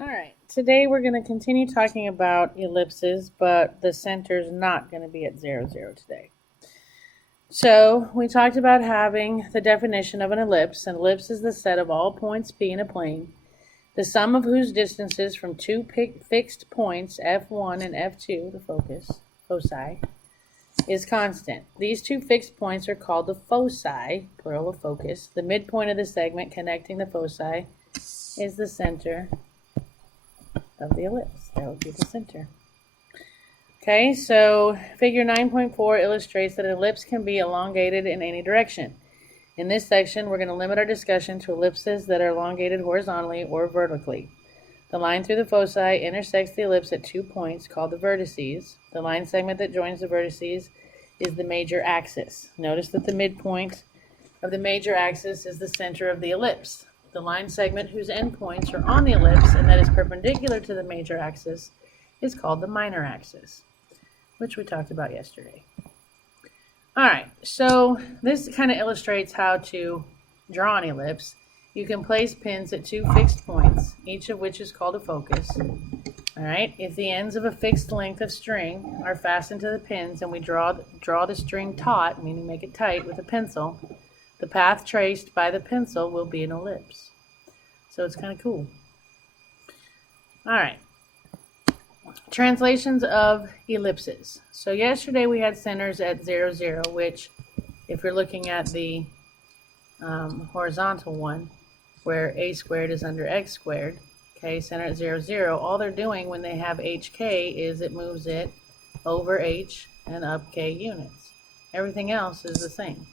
Alright, today we're going to continue talking about ellipses, but the center is not going to be at 0, 0 today. So, we talked about having the definition of an ellipse. An ellipse is the set of all points P in a plane, the sum of whose distances from two fixed points, F1 and F2, the foci, is constant. These two fixed points are called the foci, plural of focus. The midpoint of the segment connecting the foci is the center of the ellipse. That would be the center. Okay, so figure 9.4 illustrates that an ellipse can be elongated in any direction. In this section, we're going to limit our discussion to ellipses that are elongated horizontally or vertically. The line through the foci intersects the ellipse at 2 points called the vertices. The line segment that joins the vertices is the major axis. Notice that the midpoint of the major axis is the center of the ellipse. The line segment whose endpoints are on the ellipse and that is perpendicular to the major axis is called the minor axis, which we talked about yesterday. Alright, so this kind of illustrates how to draw an ellipse. You can place pins at two fixed points, each of which is called a focus. Alright, if the ends of a fixed length of string are fastened to the pins and we draw the string taut, meaning make it tight with a pencil, the path traced by the pencil will be an ellipse. So it's kind of cool. Alright. Translations of ellipses. So yesterday we had centers at 0, 0, which if you're looking at the horizontal one, where a squared is under x squared, okay, center at 0, 0, all they're doing when they have hk is it moves it over h and up k units. Everything else is the same.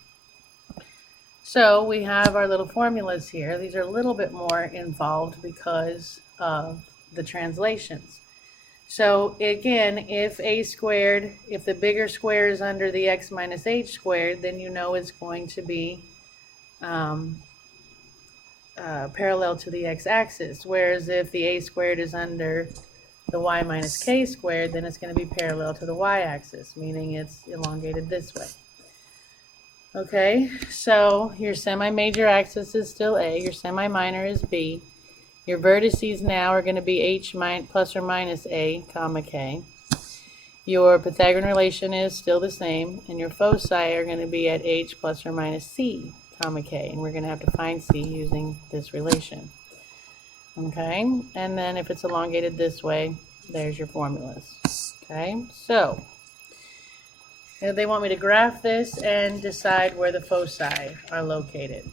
So we have our little formulas here. These are a little bit more involved because of the translations. So again, if a squared, if the bigger square is under the x minus h squared, then you know it's going to be parallel to the x-axis. Whereas if the a squared is under the y minus k squared, then it's going to be parallel to the y-axis, meaning it's elongated this way. Okay, so your semi-major axis is still A, your semi-minor is B. Your vertices now are going to be H plus or minus A, comma K. Your Pythagorean relation is still the same, and your foci are going to be at H plus or minus C, comma K. And we're going to have to find C using this relation. Okay, and then if it's elongated this way, there's your formulas. Okay, so they want me to graph this and decide where the foci are located.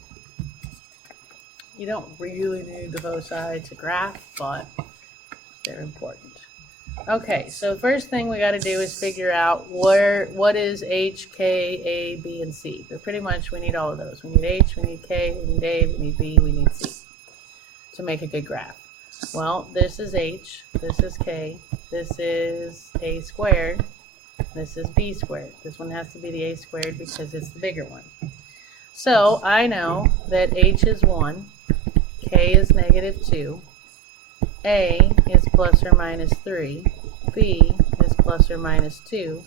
You don't really need the foci to graph, but they're important. Okay, so first thing we got to do is figure out what is H, K, A, B, and C. But pretty much we need all of those. We need H, we need K, we need A, we need B, we need C to make a good graph. Well, this is H, this is K, this is A squared, this is B squared. This one has to be the A squared because it's the bigger one. So I know that H is 1, K is negative 2, A is plus or minus 3, B is plus or minus 2,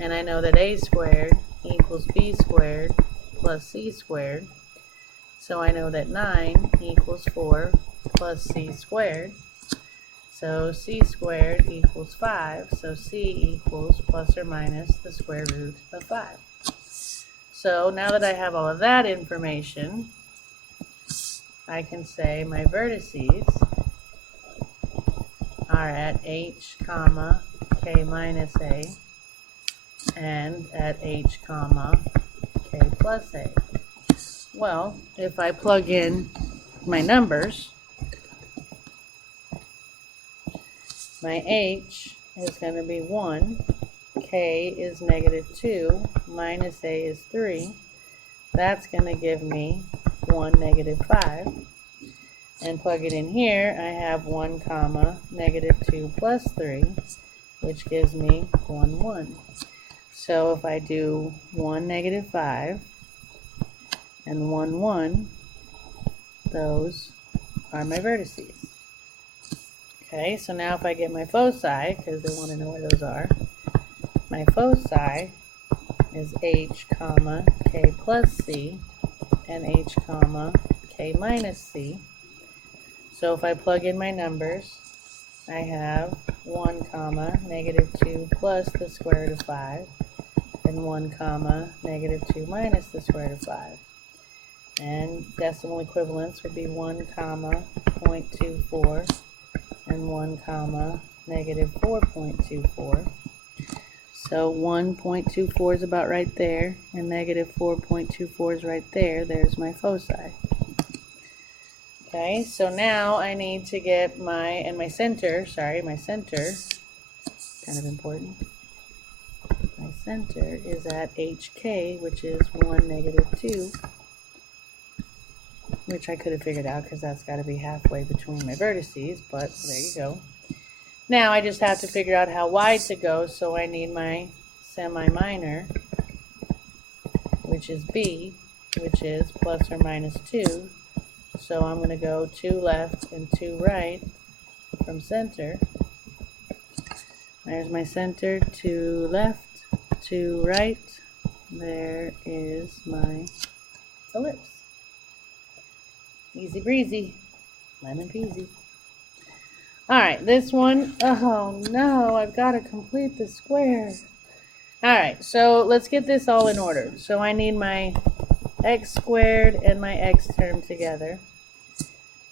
and I know that A squared equals B squared plus C squared. So I know that 9 equals 4 plus C squared. So C squared equals 5, so C equals plus or minus the square root of 5. So now that I have all of that information, I can say my vertices are at H, comma, K minus A, and at H, comma, K plus A. Well, if I plug in my numbers, my H is going to be 1, K is negative 2, minus A is 3. That's going to give me 1, negative 5. And plug it in here, I have 1, comma, negative 2 plus 3, which gives me 1, 1. So if I do 1, negative 5, and 1, 1, those are my vertices. Okay, so now if I get my foci, because they want to know where those are, my foci is H, comma, K plus C, and H, comma, K minus C. So if I plug in my numbers, I have 1 comma negative 2 plus the square root of 5, and 1 comma negative 2 minus the square root of 5. And decimal equivalents would be 1 comma 0.24 and 1 comma negative 4.24. So 1.24 is about right there, and negative 4.24 is right there. There's my foci. Okay, so now I need to get my center, kind of important. My center is at HK, which is 1, negative 2, which I could have figured out because that's got to be halfway between my vertices, but there you go. Now I just have to figure out how wide to go, so I need my semi-minor, which is B, which is plus or minus 2. So I'm going to go 2 left and 2 right from center. There's my center, 2 left, 2 right. There is my ellipse. Easy breezy, lemon peasy. Alright, this one, oh no, I've got to complete the square. Alright, so let's get this all in order. So I need my x squared and my x term together.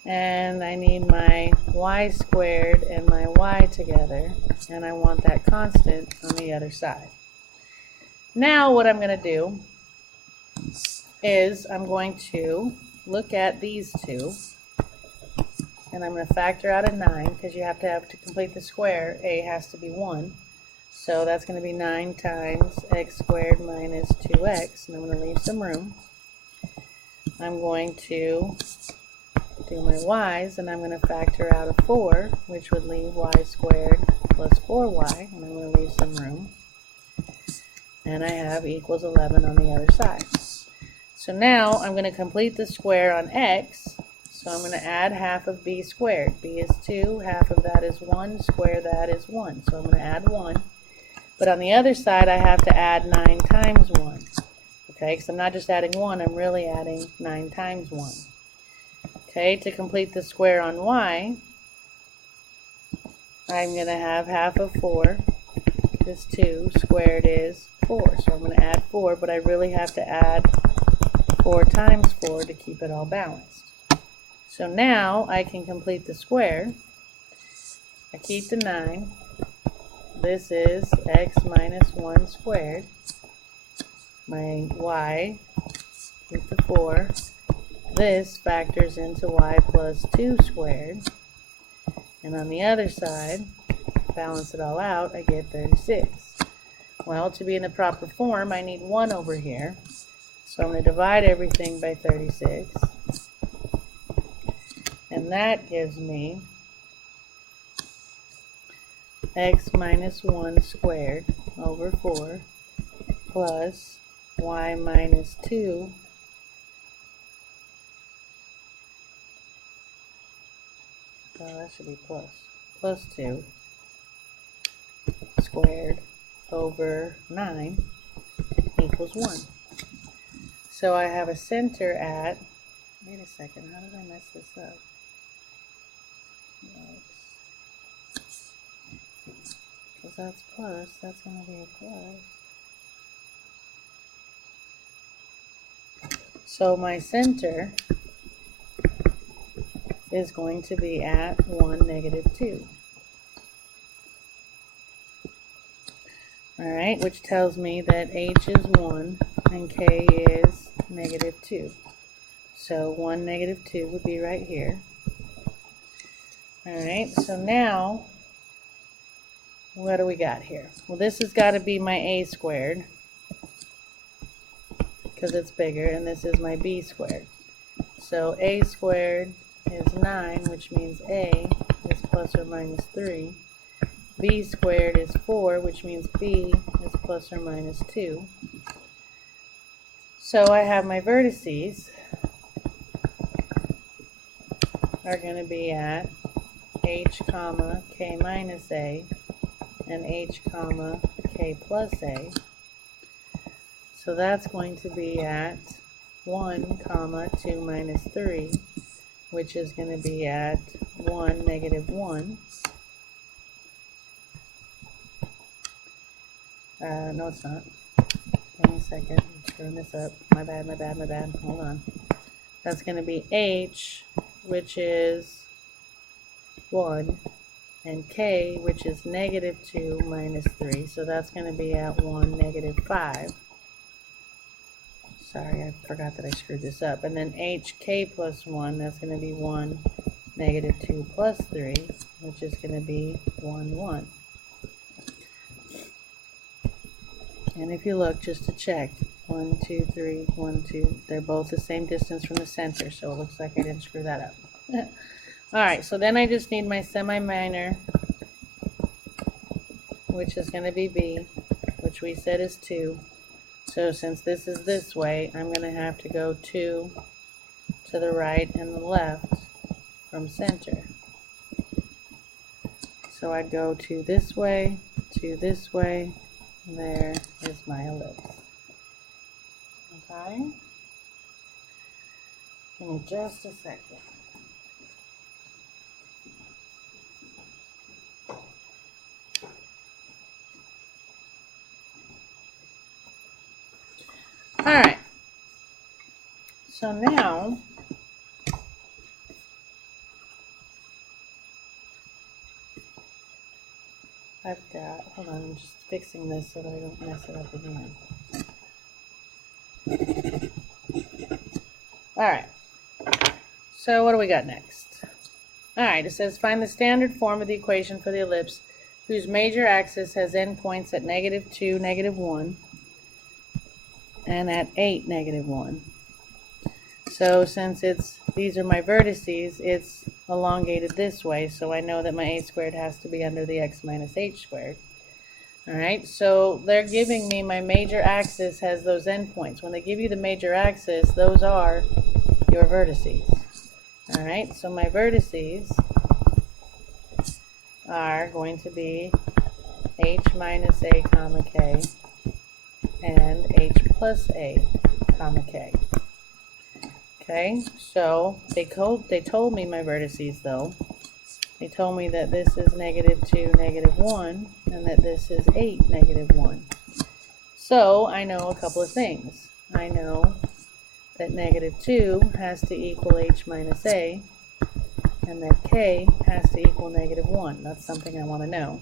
And I need my y squared and my y together. And I want that constant on the other side. Now what I'm going to do is I'm going to look at these two. And I'm going to factor out a 9 because you have to complete the square. A has to be 1. So that's going to be 9 times x squared minus 2x. And I'm going to leave some room. I'm going to do my y's, and I'm going to factor out a 4, which would leave y squared plus 4y. And I'm going to leave some room. And I have equals 11 on the other side. So now I'm going to complete the square on x. So I'm going to add half of b squared. B is 2, half of that is 1, square that is 1. So I'm going to add 1. But on the other side, I have to add 9 times 1. Okay, because I'm not just adding 1, I'm really adding 9 times 1. Okay, to complete the square on y, I'm going to have half of 4 is 2, squared is 4. So I'm going to add 4, but I really have to add 4 times 4 to keep it all balanced. So now I can complete the square. I keep the 9. This is x minus 1 squared. My y, keep the 4. This factors into y plus 2 squared. And on the other side, balance it all out, I get 36. Well, to be in the proper form, I need 1 over here. So I'm going to divide everything by 36. And that gives me x minus 1 squared over 4 plus y minus 2 that should be plus 2 squared over 9 equals 1. So I have a center at, wait a second, how did I mess this up? Because that's plus, that's going to be a plus. So my center is going to be at 1, negative 2. Alright, which tells me that h is 1 and k is negative 2. So 1, negative 2 would be right here. Alright, so now, what do we got here? Well, this has got to be my a squared, because it's bigger, and this is my b squared. So a squared is 9, which means a is plus or minus 3. B squared is 4, which means b is plus or minus 2. So I have my vertices are going to be at h comma k minus a and h comma k plus a. So that's going to be at 1 comma 2 minus 3 which is going to be at 1, negative 1. No, it's not. Give me a second. I'm screwing this up. My bad. Hold on. That's going to be h, which is 1, and k, which is negative 2 minus 3. So that's going to be at 1, negative 5. Sorry, I forgot that I screwed this up. And then hk plus 1, that's going to be 1, negative 2 plus 3, which is going to be 1, 1. And if you look, just to check, 1, 2, 3, 1, 2, they're both the same distance from the center, so it looks like I didn't screw that up. Alright, so then I just need my semi-minor, which is going to be b, which we said is 2. So since this is this way, I'm going to have to go 2 to the right and the left from center. So I'd go 2 this way, 2 this way. There is my ellipse. Okay? Give me just a second. Alright. So now I've got, hold on, I'm just fixing this so that I don't mess it up again. Alright, so what do we got next? Alright, it says find the standard form of the equation for the ellipse whose major axis has endpoints at negative 2, negative 1, and at 8, negative 1. So since these are my vertices, it's elongated this way, so I know that my a squared has to be under the x minus h squared. Alright, so they're giving me my major axis has those endpoints. When they give you the major axis, those are your vertices. Alright, so my vertices are going to be h minus a comma k and h plus a comma k. Okay, so they told me my vertices though. They told me that this is negative 2, negative 1, and that this is 8, negative 1. So I know a couple of things. I know that negative 2 has to equal h minus a, and that k has to equal negative 1. That's something I want to know.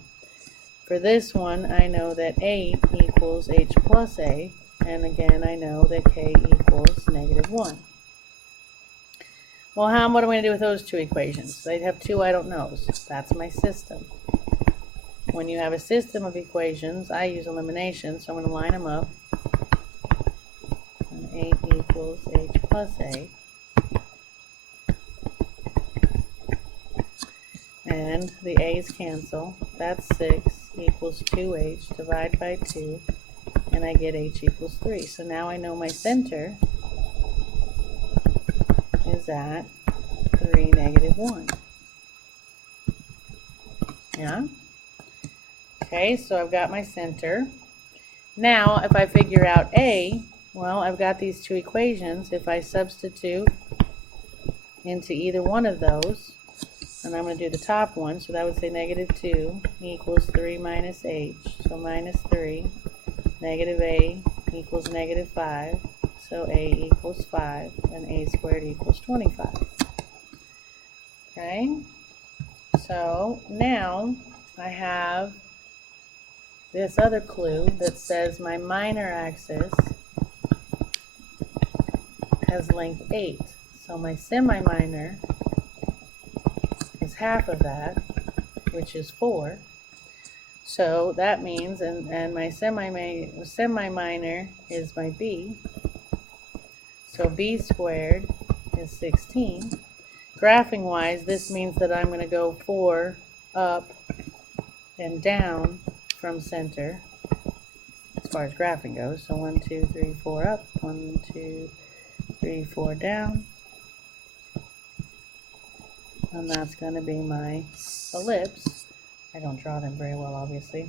For this one, I know that 8 equals h plus a, and again I know that k equals negative 1. Well, what am I going to do with those two equations? They'd have two I don't knows. That's my system. When you have a system of equations, I use elimination, so I'm going to line them up. And 8 equals h plus a. And the a's cancel. That's 6 equals 2h. Divide by 2. And I get h equals 3. So now I know my center is at 3, negative 1. Yeah? Okay, so I've got my center. Now, if I figure out a, well, I've got these two equations. If I substitute into either one of those, and I'm going to do the top one, so that would say negative 2 equals 3 minus h, so minus 3, negative a equals negative 5, so a equals 5, and a squared equals 25. Okay, so now I have this other clue that says my minor axis has length 8. So my semi-minor is half of that, which is 4. So that means, and my semi-minor is my b. So b squared is 16. Graphing wise, this means that I'm going to go 4 up and down from center as far as graphing goes. So 1, 2, 3, 4 up, 1, 2, 3, 4 down. And that's going to be my ellipse. I don't draw them very well, obviously.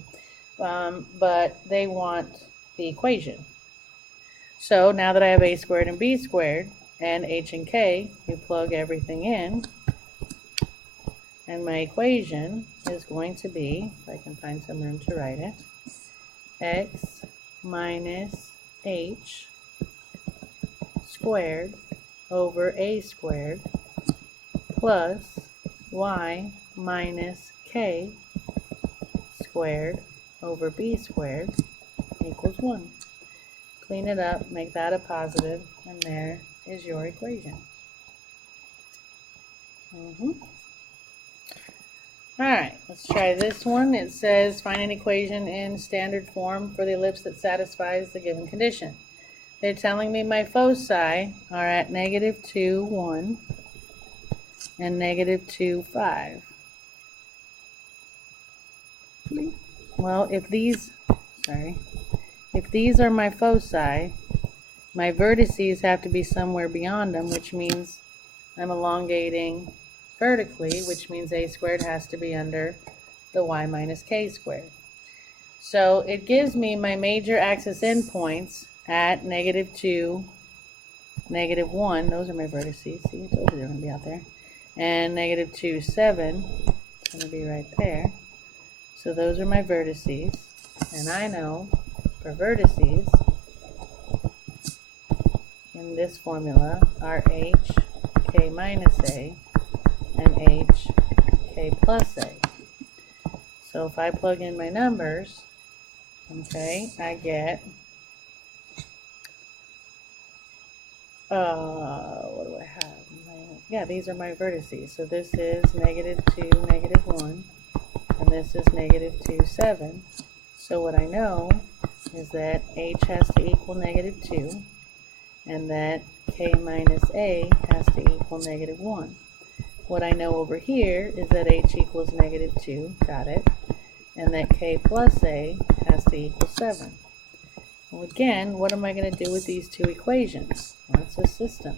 But they want the equation. So now that I have a squared and b squared, and h and k, you plug everything in, and my equation is going to be, if I can find some room to write it, x minus h squared over a squared plus y minus k squared over b squared equals 1. Clean it up, make that a positive, and there is your equation. Alright, let's try this one. It says find an equation in standard form for the ellipse that satisfies the given condition. They're telling me my foci are at -2, 1 and -2, 5. Well, if these are my foci, my vertices have to be somewhere beyond them, which means I'm elongating vertically, which means a squared has to be under the y minus k squared. So it gives me my major axis endpoints at -2, -1, those are my vertices, see, I told you they're going to be out there, and -2, 7, it's going to be right there. So those are my vertices, and I know for vertices in this formula are h, k minus a, and h, k plus a. So if I plug in my numbers, okay, I get, what do I have? Yeah, these are my vertices. So this is -2, -1, and this is -2, 7. So what I know is that h has to equal -2, and that k minus a has to equal -1. What I know over here is that h equals -2, got it, and that k plus a has to equal 7. Well, again, what am I going to do with these two equations? Well, it's a system.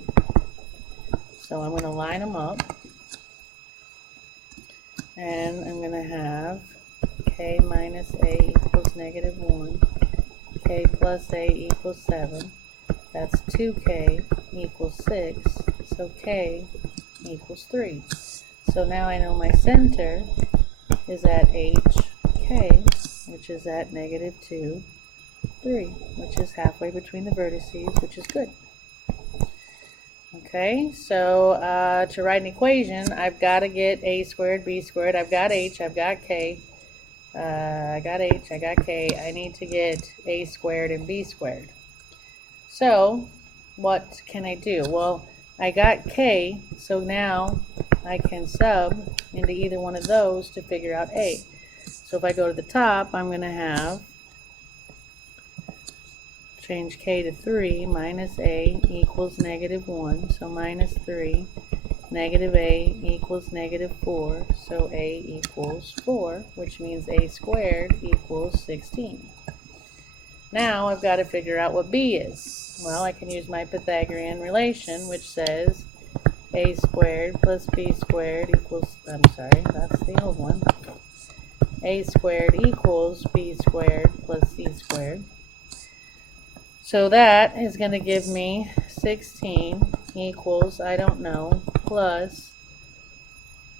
So I'm going to line them up, and I'm going to have k minus a equals -1, k plus a equals 7, that's 2k equals 6, so k equals 3. So now I know my center is at hk, which is at -2, 3, which is halfway between the vertices, which is good. Okay, so to write an equation, I've got to get a squared, b squared, I've got h, I've got k, I got h, I got k, I need to get a squared and b squared. So, what can I do? Well, I got k, so now I can sub into either one of those to figure out a. So if I go to the top, I'm going to have, change k to 3, minus a equals -1, so minus 3, negative a equals -4, so a equals 4, which means a squared equals 16. Now I've got to figure out what b is. Well, I can use my Pythagorean relation, which says a squared plus b squared equals, I'm sorry, that's the old one, a squared equals b squared plus c squared. So that is going to give me 16 equals, I don't know, plus,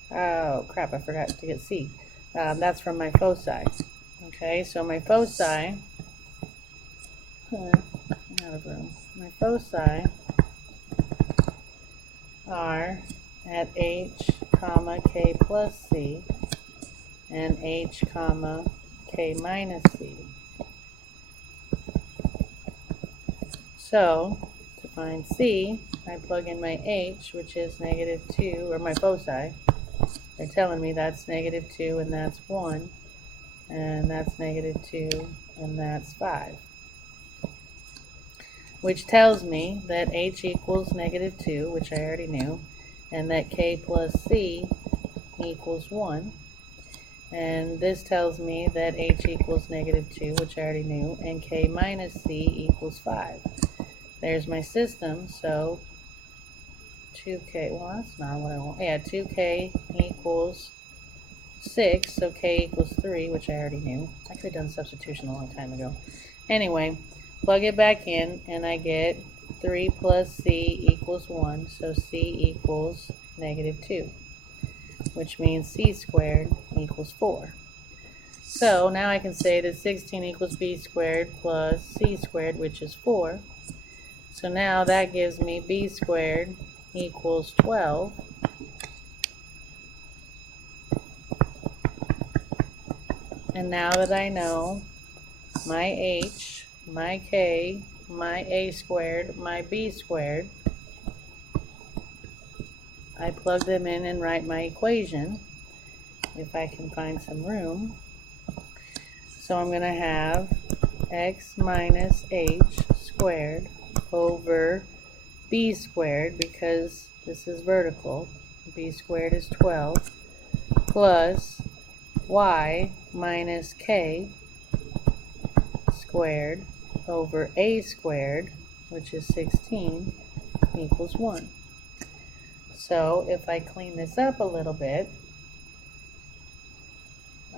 oh crap, I forgot to get c. That's from my foci. Okay, so my foci, I'm out of room. My foci are at h, comma, k plus c, and h, comma, k minus c. So, to find c, I plug in my h, which is -2, or my foci. They're telling me that's -2, and that's 1, and that's -2, and that's 5. Which tells me that h equals -2, which I already knew, and that k plus c equals 1. And this tells me that h equals -2, which I already knew, and k minus c equals 5. There's my system, so 2k, well that's not what I want. Yeah, 2k equals 6, so k equals 3, which I already knew. I could have done substitution a long time ago. Anyway, plug it back in, and I get 3 plus c equals 1, so c equals negative 2, which means c squared equals 4. So now I can say that 16 equals b squared plus c squared, which is 4. So now that gives me b squared equals 12. And now that I know my h, my k, my a squared, my b squared, I plug them in and write my equation, if I can find some room. So I'm going to have x minus h squared over b squared, because this is vertical, b squared is 12, plus y minus k squared over a squared, which is 16, equals 1. So if I clean this up a little bit,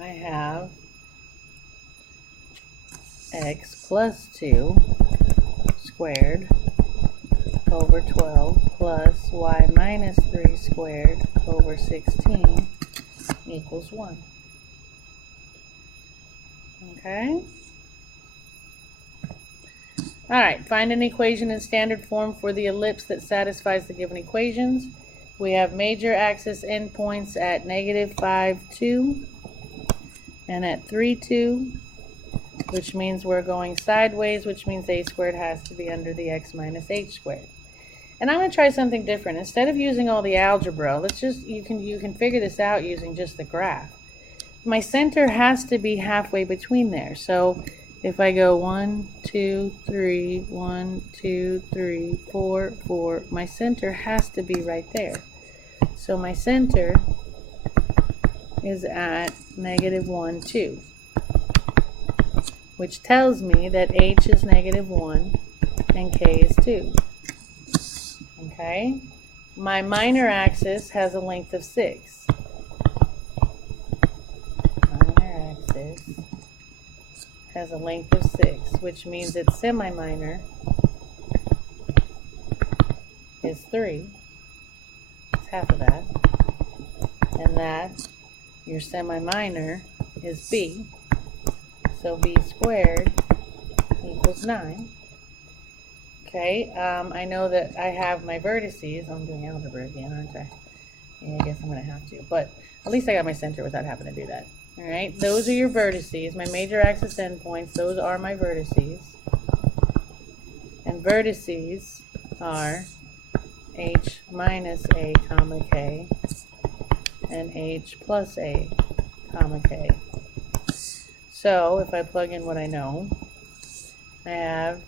I have x plus 2 squared over 12 plus y minus 3 squared over 16 equals 1. Okay? Alright, find an equation in standard form for the ellipse that satisfies the given equations. We have major axis endpoints at negative 5, 2 and at 3, 2, which means we're going sideways, which means a squared has to be under the x minus h squared. And I'm going to try something different. Instead of using all the algebra, let's just, you can figure this out using just the graph. My center has to be halfway between there. So if I go 1, 2, 3, 1, 2, 3, 4, 4, my center has to be right there. So my center is at negative 1, 2, which tells me that h is negative 1 and k is 2. Okay? My minor axis has a length of 6. Minor axis has a length of 6, which means its semi-minor is 3. It's half of that. And that, your semi-minor, is b. So b squared equals 9. Okay, I know that I have my vertices. I'm doing algebra again, aren't I? Yeah, I guess I'm going to have to. But at least I got my center without having to do that. Alright, those are your vertices. My major axis endpoints, those are my vertices. And vertices are h minus a comma k and h plus a comma k. So if I plug in what I know, I have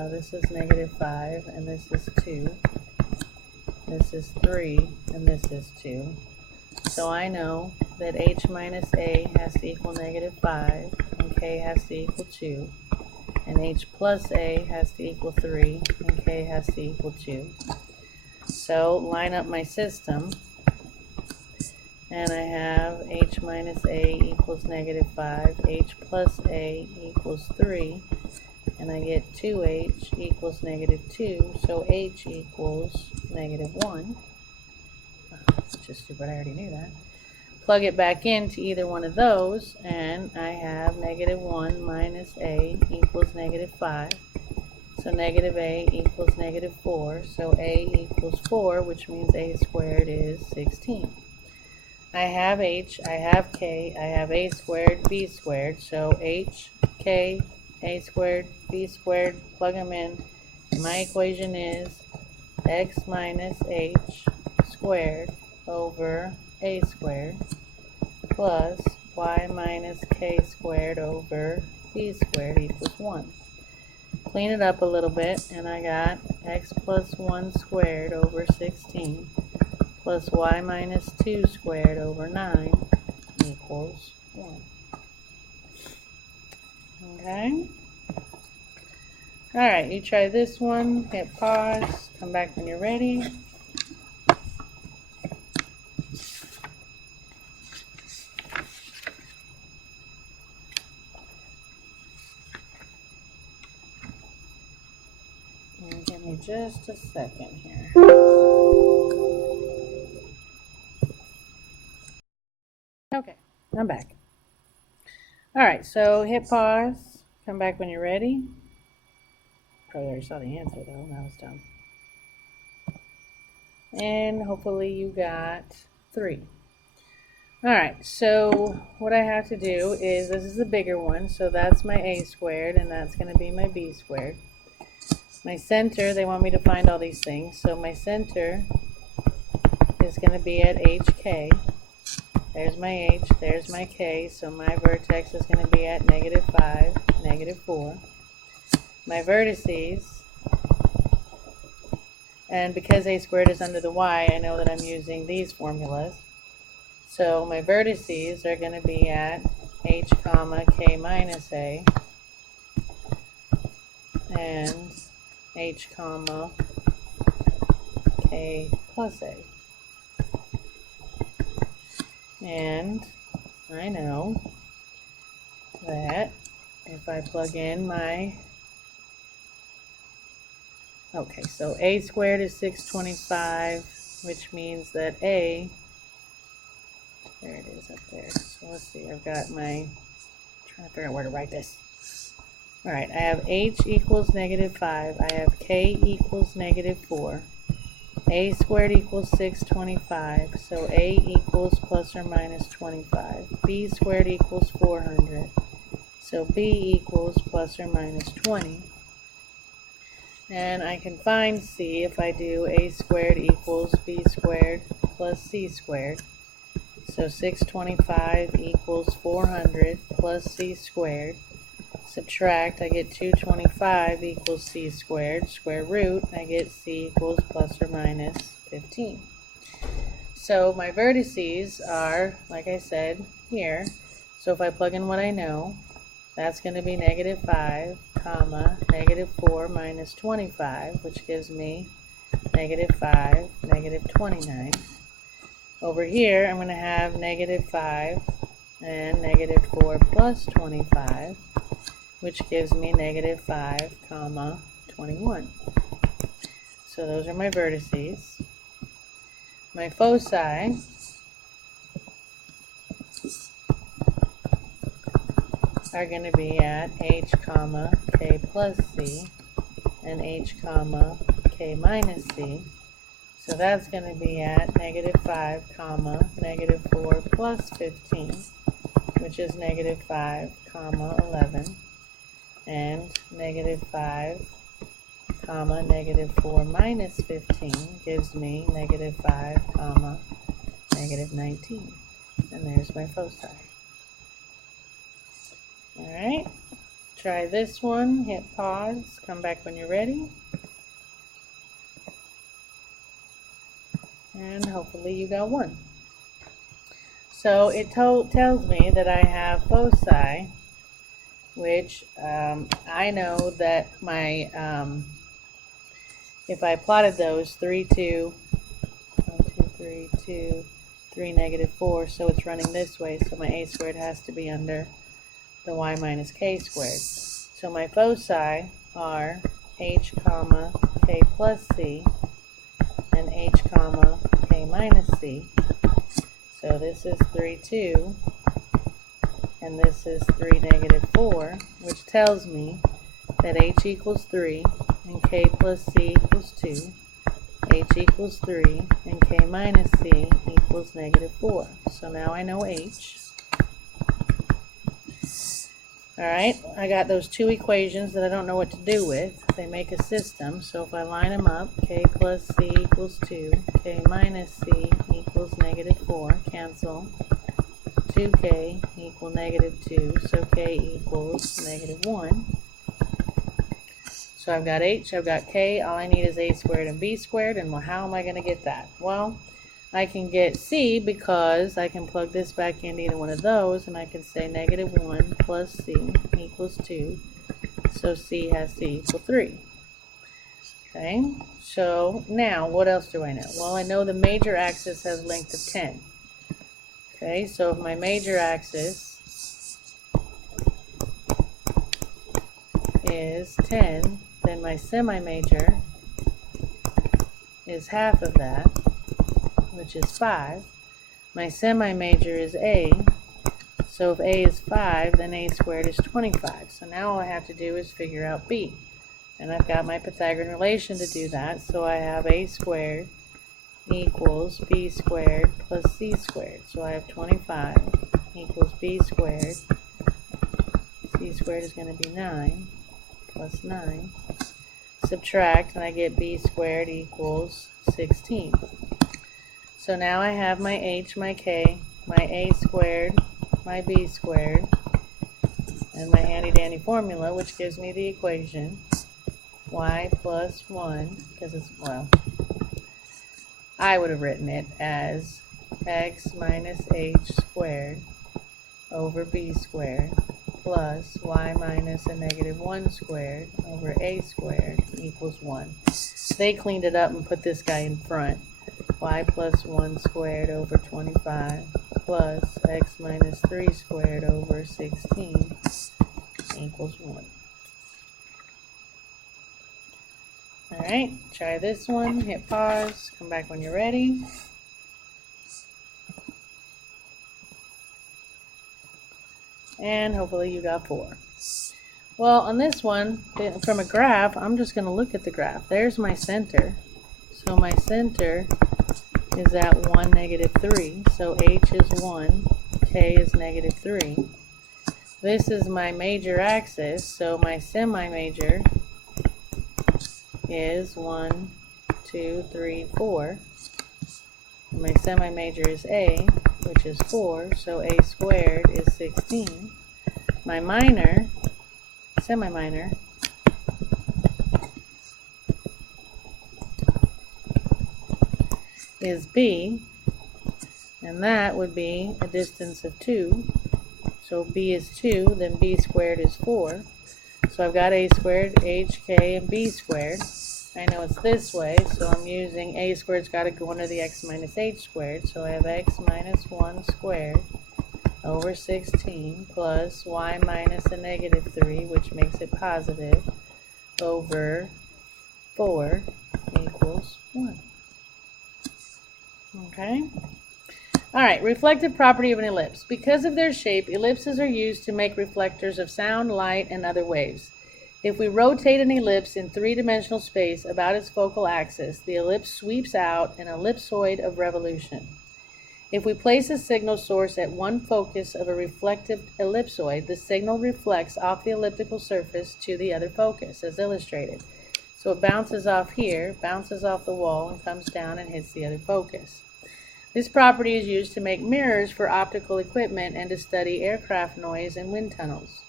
this is negative 5 and this is 2. This is 3 and this is 2. So I know that h minus a has to equal negative 5 and k has to equal 2. And h plus a has to equal 3 and k has to equal 2. So line up my system. And I have h minus a equals negative 5, h plus a equals 3, and I get 2h equals negative 2, so h equals negative 1. Just stupid, I already knew that. Plug it back into either one of those, and I have negative 1 minus a equals negative 5. So negative a equals negative 4, so a equals 4, which means a squared is 16. I have h, I have k, I have a squared, b squared, so h, k, a squared, b squared, plug them in. My equation is x minus h squared over a squared plus y minus k squared over b squared equals 1. Clean it up a little bit, and I got x plus 1 squared over 16 plus y minus 2 squared over 9 equals 1. Okay? Alright, you try this one, hit pause, come back when you're ready. just a second here. Okay, I'm back. All right, so hit pause. Come back when you're ready. Probably already saw the answer though. That was dumb. And hopefully you got 3. Alright, so what I have to do is, this is the bigger one, so that's my a squared, and that's going to be my b squared. My center, they want me to find all these things, so my center is going to be at hk. There's my h, there's my k, so my vertex is going to be at -5, -4. My vertices, and because a squared is under the y, I know that I'm using these formulas. So my vertices are going to be at h comma k minus a and h comma k plus a. And I know that if I plug in my, okay, so a squared is 625, which means that a, there it is up there. So let's see, I've got my, trying to figure out where to write this. All right, I have h equals -5. I have k equals -4. A squared equals 625. So a equals plus or minus 25. B squared equals 400. So b equals plus or minus 20. And I can find c if I do a squared equals b squared plus c squared. So 625 equals 400 plus c squared. Subtract, I get 225 equals c squared. Square root, I get c equals plus or minus 15. So my vertices are, like I said, here. So if I plug in what I know, that's going to be -5, comma, -4 minus 25, which gives me -5, -29. Over here, I'm going to have -5 and -4 plus 25, which gives me -5, comma, 21. So those are my vertices. My foci are going to be at h, comma, k plus c and h, comma, k minus c. So that's going to be at -5, comma, -4 plus 15, which is -5, comma, 11, and -5, comma, -4 minus 15 gives me -5, comma, -19. And there's my foci. Alright, try this one, hit pause, come back when you're ready. And hopefully you got 1. So it tells me that I have foci, which I know that my, if I plotted those, 3, 2, 1, 2, 3, 2, 3, -4, so it's running this way, so my a squared has to be under the y minus k squared. So my foci are h, comma, k plus c, and h, comma, k minus c. So this is 3, 2, and this is 3, -4, which tells me that h equals 3, and k plus c equals 2, h equals 3, and k minus c equals -4. So now I know h. Alright, I got those 2 equations that I don't know what to do with. They make a system, so if I line them up, k plus c equals 2, k minus c equals -4, cancel, 2k equal -2, so k equals -1. So I've got h, I've got k, all I need is a squared and b squared, and well, how am I going to get that? Well, I can get c because I can plug this back into either one of those, and I can say -1 plus c equals 2, so c has to equal 3. Okay, so now what else do I know? Well, I know the major axis has length of 10. Okay, so if my major axis is 10, then my semi-major is half of that, which is 5. My semi-major is A, so if A is 5, then A squared is 25. So now all I have to do is figure out B. And I've got my Pythagorean relation to do that, so I have A squared equals B squared plus C squared. So I have 25 equals B squared. C squared is going to be 9 plus 9. Subtract, and I get B squared equals 16. So now I have my H, my K, my A squared, my B squared, and my handy-dandy formula, which gives me the equation y plus 1, because it's, well, I would have written it as x minus h squared over b squared plus y minus a negative 1 squared over a squared equals 1. They cleaned it up and put this guy in front. Y plus 1 squared over 25 plus x minus 3 squared over 16 equals 1. Alright, try this one, hit pause, come back when you're ready. And hopefully you got 4. Well, on this one, from a graph, I'm just going to look at the graph. There's my center. So my center is at 1, negative 3. So H is 1, K is negative 3. This is my major axis, so my semi-major is 1, 2, 3, 4. My semi-major is A, which is 4, so A squared is 16. My minor, semi-minor, is B, and that would be a distance of 2. So B is 2, then B squared is 4. So I've got A squared, H, K, and B squared. I know it's this way, so I'm using A squared's got to go under the x minus h squared. So I have x minus 1 squared over 16 plus y minus a negative 3, which makes it positive, over 4 equals 1. Okay? Alright, reflective property of an ellipse. Because of their shape, ellipses are used to make reflectors of sound, light, and other waves. If we rotate an ellipse in three-dimensional space about its focal axis, the ellipse sweeps out an ellipsoid of revolution. If we place a signal source at one focus of a reflective ellipsoid, the signal reflects off the elliptical surface to the other focus, as illustrated. So it bounces off here, bounces off the wall, and comes down and hits the other focus. This property is used to make mirrors for optical equipment and to study aircraft noise and wind tunnels.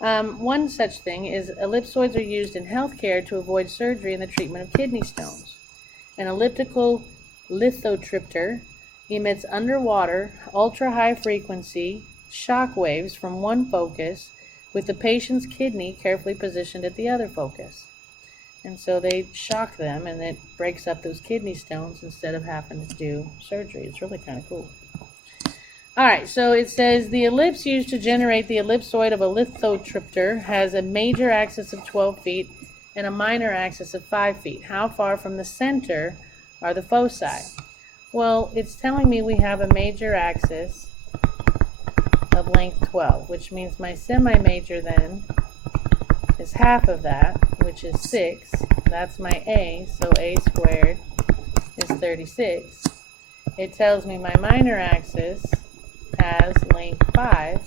One such thing is ellipsoids are used in healthcare to avoid surgery in the treatment of kidney stones. An elliptical lithotripter emits underwater, ultra-high frequency shock waves from one focus with the patient's kidney carefully positioned at the other focus. And so they shock them, and it breaks up those kidney stones instead of having to do surgery. It's really kind of cool. All right, so it says the ellipse used to generate the ellipsoid of a lithotripter has a major axis of 12 feet and a minor axis of 5 feet. How far from the center are the foci? Well, it's telling me we have a major axis of length 12, which means my semi-major then is half of that, which is 6. That's my A, so A squared is 36. It tells me my minor axis has length 5,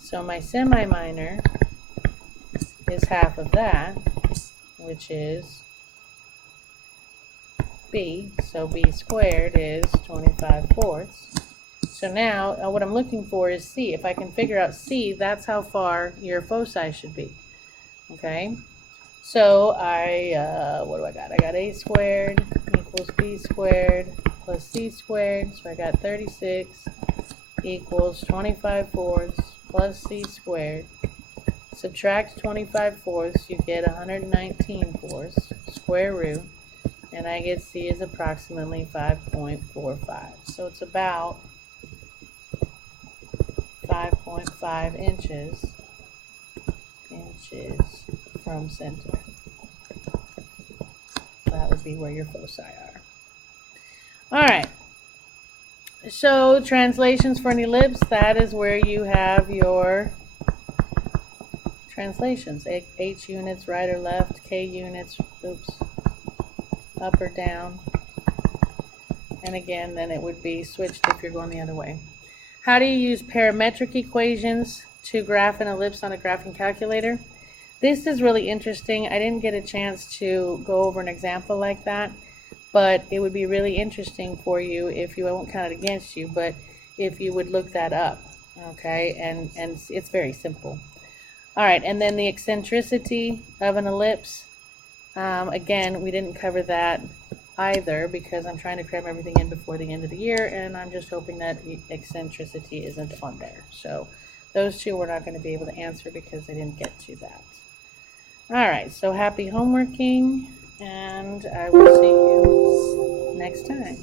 so my semi-minor is half of that, which is B, so B squared is 25/4. So now what I'm looking for is C. If I can figure out C, that's how far your foci should be. Okay, so what do I got? I got A squared equals B squared plus C squared, so I got 36 equals 25/4 plus C squared. Subtract 25/4, you get 119/4, square root, and I get C is approximately 5.45. So it's about 5.5 inches from center. that would be where your foci are. All right. So translations for an ellipse, that is where you have your translations. H units, right or left, K units, up or down. And again, then it would be switched if you're going the other way. How do you use parametric equations to graph an ellipse on a graphing calculator? This is really interesting. I didn't get a chance to go over an example like that, but it would be really interesting for you if you, I won't count it against you, but if you would look that up, okay? And it's very simple. All right, and then the eccentricity of an ellipse. Again, we didn't cover that either because I'm trying to cram everything in before the end of the year, and I'm just hoping that eccentricity isn't on there. So those two we're not going to be able to answer because I didn't get to that. All right, so happy homeworking, and I will see you next time.